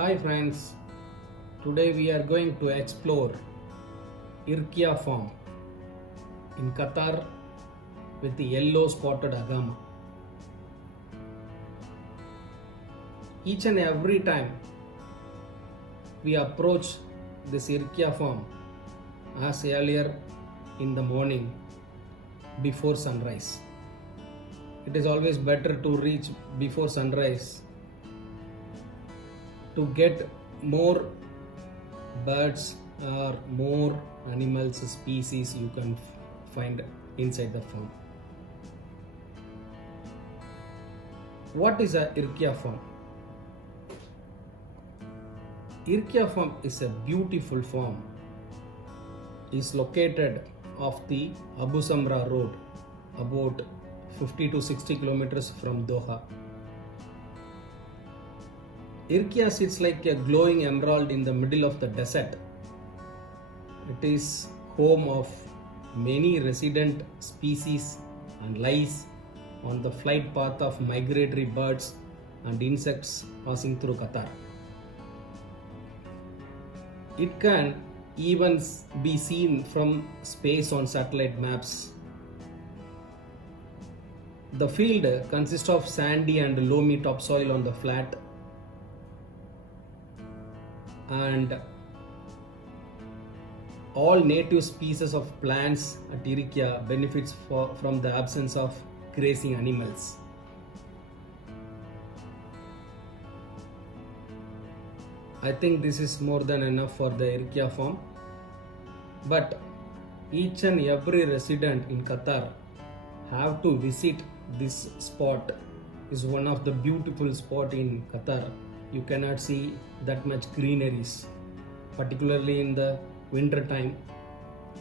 Hi friends, today we are going to explore Irkia farm in Qatar with the yellow spotted agama. Each and every time we approach this Irkia farm as earlier in the morning before sunrise. It is always better to reach before sunrise to get more birds or more animals species you can find inside the farm. What is a Irkia farm? Irkia farm is a beautiful farm. Is located off the Abu Samra road, about 50 to 60 kilometers from Doha. Irkia sits like a glowing emerald in the middle of the desert. It is home of many resident species and lies on the flight path of migratory birds and insects passing through Qatar. It can even be seen from space on satellite maps. The field consists of sandy and loamy topsoil on the flat, and all native species of plants at Irkia benefits from the absence of grazing animals. I think this is more than enough for the Irkia farm, but each and every resident in Qatar have to visit this spot. Is one of the beautiful spot in Qatar. You cannot see that much greeneries, particularly in the winter time.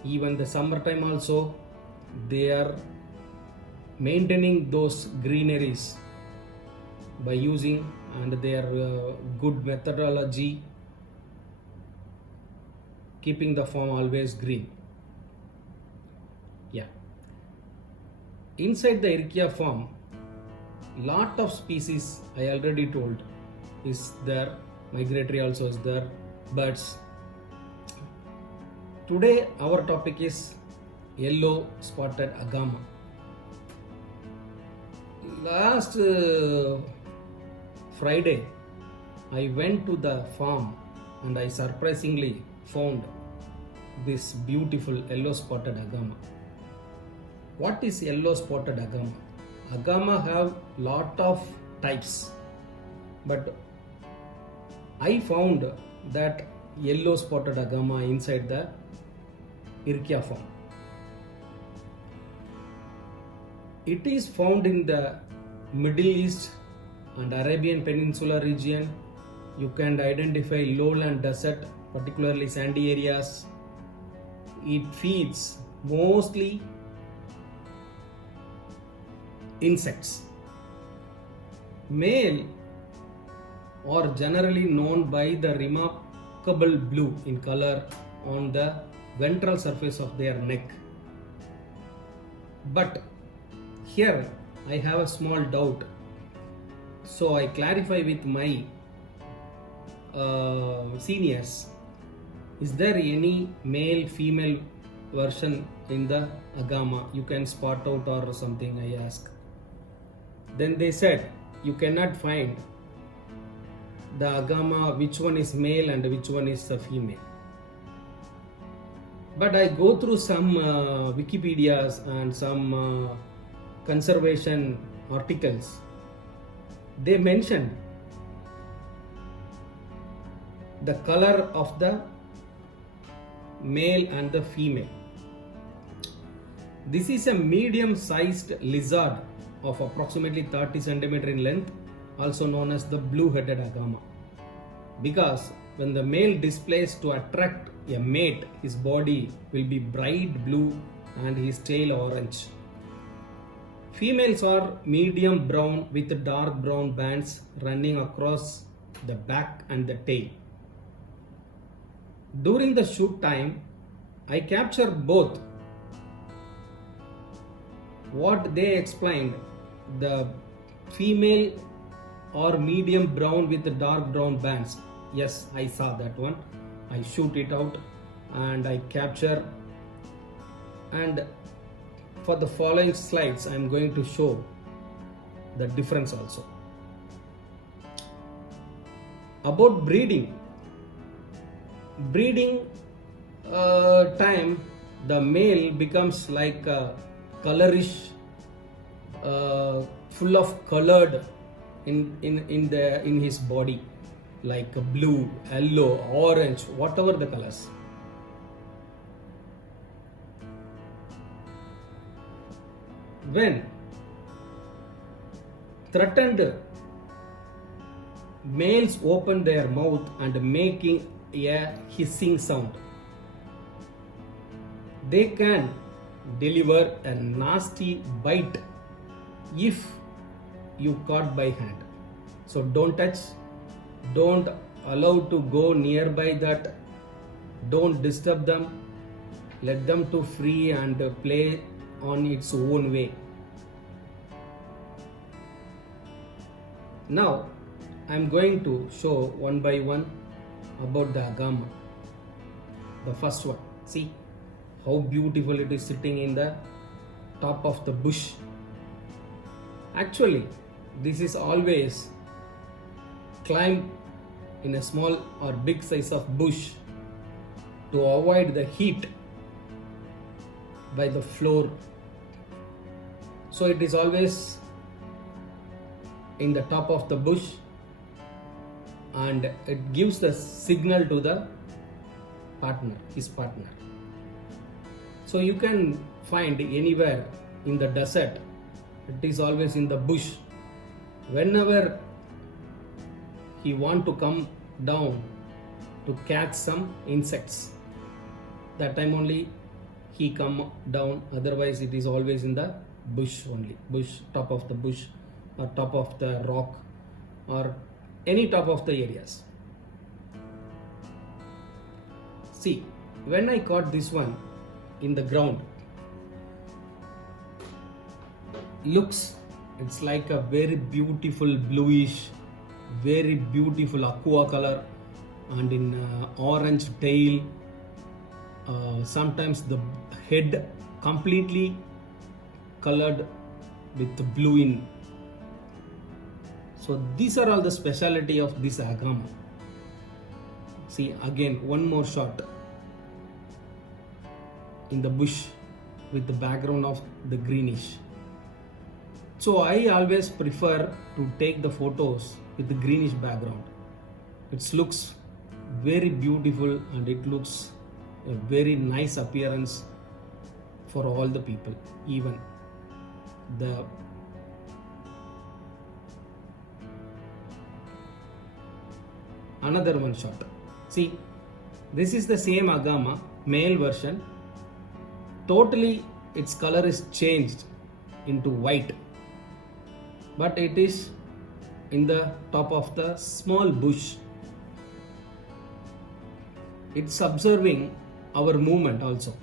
Even the summer time also, they are maintaining those greeneries by using and their good methodology, keeping the farm always green. Yeah. Inside the Irkia farm, lot of species I already told is there, migratory also is there, birds. Today our topic is yellow spotted agama. Last Friday I went to the farm and I surprisingly found this beautiful yellow spotted agama. What is yellow spotted agama? Agama have lot of types, but I found that yellow spotted agama inside the Irkia farm. It is found in the Middle East and Arabian Peninsula region. You can identify lowland desert, particularly sandy areas. It feeds mostly insects. Male are generally known by the remarkable blue in color on the ventral surface of their neck. But here I have a small doubt, so I clarify with my seniors. Is there any male female version in the agama you can spot out or something, I asked. Then they said you cannot find the agama which one is male and which one is the female. But I go through some Wikipedias and some conservation articles. They mentioned the color of the male and the female. This is a medium sized lizard of approximately 30 cm in length, also known as the blue-headed agama, because when the male displays to attract a mate, his body will be bright blue and his tail orange. Females are medium brown with dark brown bands running across the back and the tail. During the shoot time, I capture both. What they explained, the female or medium brown with dark brown bands. Yes, I saw that one. I shoot it out and I capture. And for the following slides, I am going to show the difference also. About breeding. Breeding time, the male becomes like a colorish, full of colored in his body, like blue, yellow, orange, whatever the colors. When threatened, males open their mouth and making a hissing sound. They can deliver a nasty bite if you caught by hand. So don't touch, don't allow to go nearby that, don't disturb them, let them to free and play on its own way. Now I am going to show one by one about the agama. The first one, see how beautiful it is sitting in the top of the bush. Actually, this is always climb in a small or big size of bush to avoid the heat by the floor. So it is always in the top of the bush and it gives the signal to the partner, his partner. So you can find anywhere in the desert, it is always in the bush. Whenever he want to come down to catch some insects, that time only he come down, otherwise it is always in the bush only, bush, top of the bush or top of the rock or any top of the areas. See, when I caught this one in the ground, looks, it's like a very beautiful bluish, very beautiful aqua color and in orange tail, sometimes the head completely colored with blue in. So these are all the speciality of this agama. See again one more shot in the bush with the background of the greenish. So I always prefer to take the photos with the greenish background. It looks very beautiful and it looks a very nice appearance for all the people. Even the another one shot. See, this is the same agama, male version. Totally its color is changed into white, but it is in the top of the small bush. It's observing our movement also,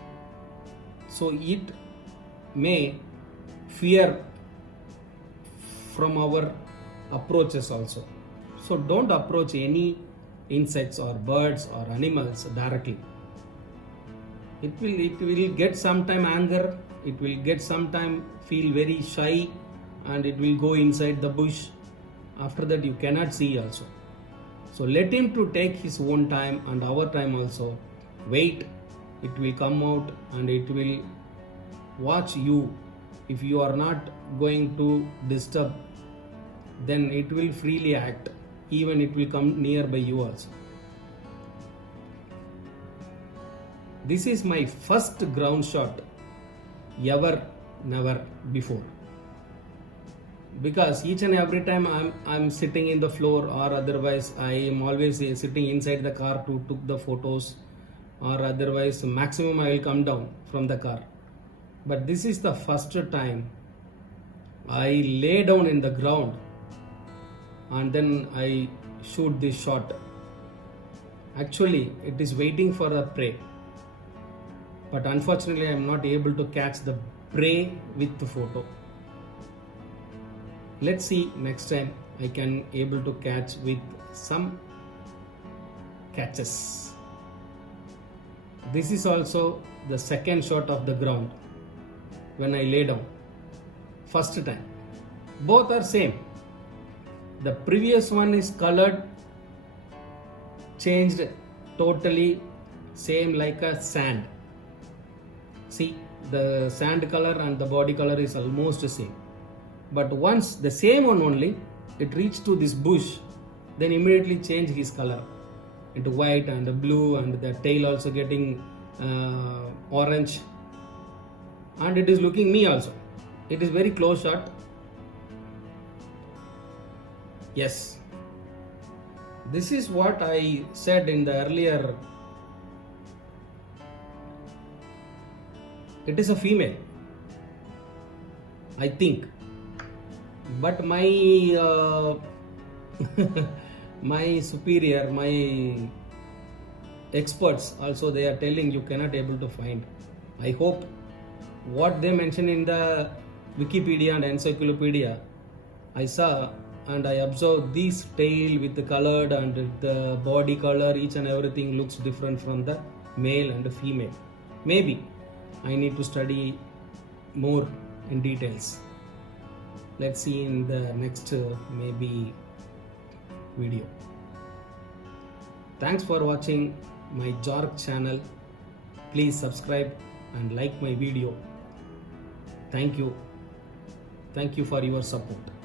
so it may fear from our approaches also. So don't approach any insects or birds or animals directly. It will get sometime anger, it will get sometime feel very shy and it will go inside the bush. After that you cannot see also. So let him to take his own time and our time also. Wait, it will come out and it will watch you. If you are not going to disturb, then it will freely act. Even it will come nearby you also. This is my first ground shot ever, never before. Because each and every time I'm sitting in the floor or otherwise I am always sitting inside the car to took the photos, or otherwise maximum I will come down from the car. But this is the first time I lay down in the ground and then I shoot this shot. Actually it is waiting for a prey, but unfortunately I am not able to catch the prey with the photo. Let's see next time I can able to catch with some catches. This is also the second shot of the ground when I lay down. First time. Both are same. The previous one is colored, changed totally same like a sand. See, the sand color and the body color is almost the same. But once the same one only, it reached to this bush, then immediately change his color into white and blue, and the tail also getting orange, and it is looking me also. It is very close shot. Yes, this is what I said in the earlier. It is a female, I think, but my my superior, my experts also, they are telling you cannot able to find. I hope what they mention in the Wikipedia and encyclopedia, I saw and I observed this tail with the colored and the body color, each and everything looks different from the male and the female. Maybe I need to study more in details. Let's see in the next maybe video. Thanks for watching my Jork channel. Please subscribe and like my video. Thank you. Thank you for your support.